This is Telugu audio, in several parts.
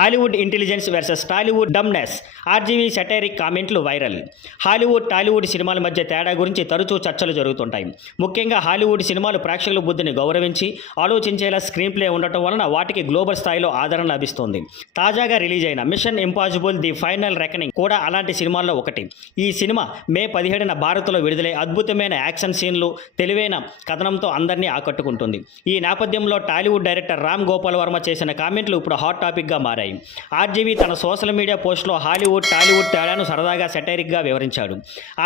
Hollywood intelligence versus Tollywood dumbness. RGV satiric కామెంట్లు వైరల్. హాలీవుడ్ టాలీవుడ్ సినిమాల మధ్య తేడా గురించి తరచూ చర్చలు జరుగుతుంటాయి. ముఖ్యంగా హాలీవుడ్ సినిమాలు ప్రేక్షకుల బుద్ధిని గౌరవించి ఆలోచించేలా స్క్రీన్ ప్లే ఉండటం వలన వాటికి గ్లోబల్ స్థాయిలో ఆదరణ లభిస్తుంది. తాజాగా రిలీజ్ అయిన mission impossible the final reckoning కూడా అలాంటి సినిమాల్లో ఒకటి. ఈ సినిమా మే 17న భారత్లో విడుదలై అద్భుతమైన యాక్షన్ సీన్లు, తెలివైన కథనంతో అందరినీ ఆకట్టుకుంటుంది. ఈ నేపథ్యంలో టాలీవుడ్ డైరెక్టర్ రామ్ గోపాల్ వర్మ చేసిన కామెంట్లు ఇప్పుడు హాట్ టాపిక్గా మారాయి. ఆర్జీవీ తన సోషల్ మీడియా పోస్టులో హాలీవుడ్ టాలీవుడ్ తేడాను సరదాగా సెటైరిక్గా వివరించాడు.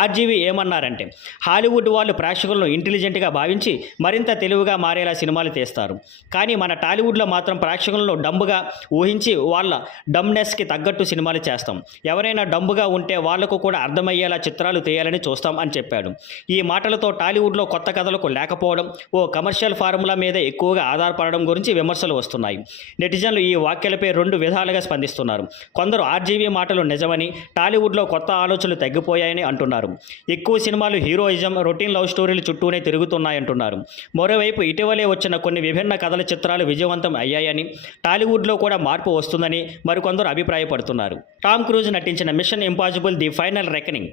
ఆర్జీవీ ఏమన్నారంటే, హాలీవుడ్ వాళ్ళు ప్రేక్షకులను ఇంటెలిజెంట్గా భావించి మరింత తెలివిగా మారేలా సినిమాలు తీస్తారు. కానీ మన టాలీవుడ్లో మాత్రం ప్రేక్షకులను డంబుగా ఊహించి వాళ్ళ డమ్నెస్కి తగ్గట్టు సినిమాలు చేస్తాం. ఎవరైనా డంబుగా ఉంటే వాళ్లకు కూడా అర్థమయ్యేలా చిత్రాలు తీయాలని చూస్తాం అని చెప్పాడు. ఈ మాటలతో టాలీవుడ్లో కొత్త కథలకు లేకపోవడం, ఓ కమర్షియల్ ఫార్ములా మీద ఎక్కువగా ఆధారపడడం గురించి విమర్శలు వస్తున్నాయి. నెటిజన్లు ఈ వ్యాఖ్యలపై రెండు విధాలుగా స్పందిస్తున్నారు. కొందరు ఆర్జీవీ మాటలు నిజమని, టాలీవుడ్లో కొత్త ఆలోచనలు తగ్గిపోయాయని అంటున్నారు. ఎక్కువ సినిమాలు హీరోయిజం, రొటీన్ లవ్ స్టోరీలు చుట్టూనే తిరుగుతున్నాయంటున్నారు. మరోవైపు ఇటీవలే వచ్చిన కొన్ని విభిన్న కథల చిత్రాలు విజయవంతం అయ్యాయని, టాలీవుడ్లో కూడా మార్పు వస్తుందని మరికొందరు అభిప్రాయపడుతున్నారు. టామ్ క్రూజ్ నటించిన mission impossible the final reckoning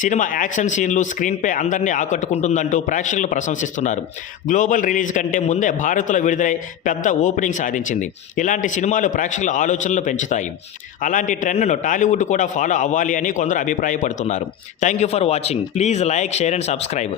cinema action సీన్లు, స్క్రీన్పై అందరినీ ఆకట్టుకుంటుందంటూ ప్రేక్షకులు ప్రశంసిస్తున్నారు. గ్లోబల్ రిలీజ్ కంటే ముందే భారత్లో విడుదలై పెద్ద ఓపెనింగ్ సాధించింది. ఇలాంటి సినిమాలు ప్రేక్షకుల ఆలోచనలు పెంచుతాయి. అలాంటి ట్రెండ్ను టాలీవుడ్ కూడా ఫాలో అవ్వాలి అని కొందరు అభిప్రాయపడుతున్నారు. Thank you for watching. Please like, share and subscribe.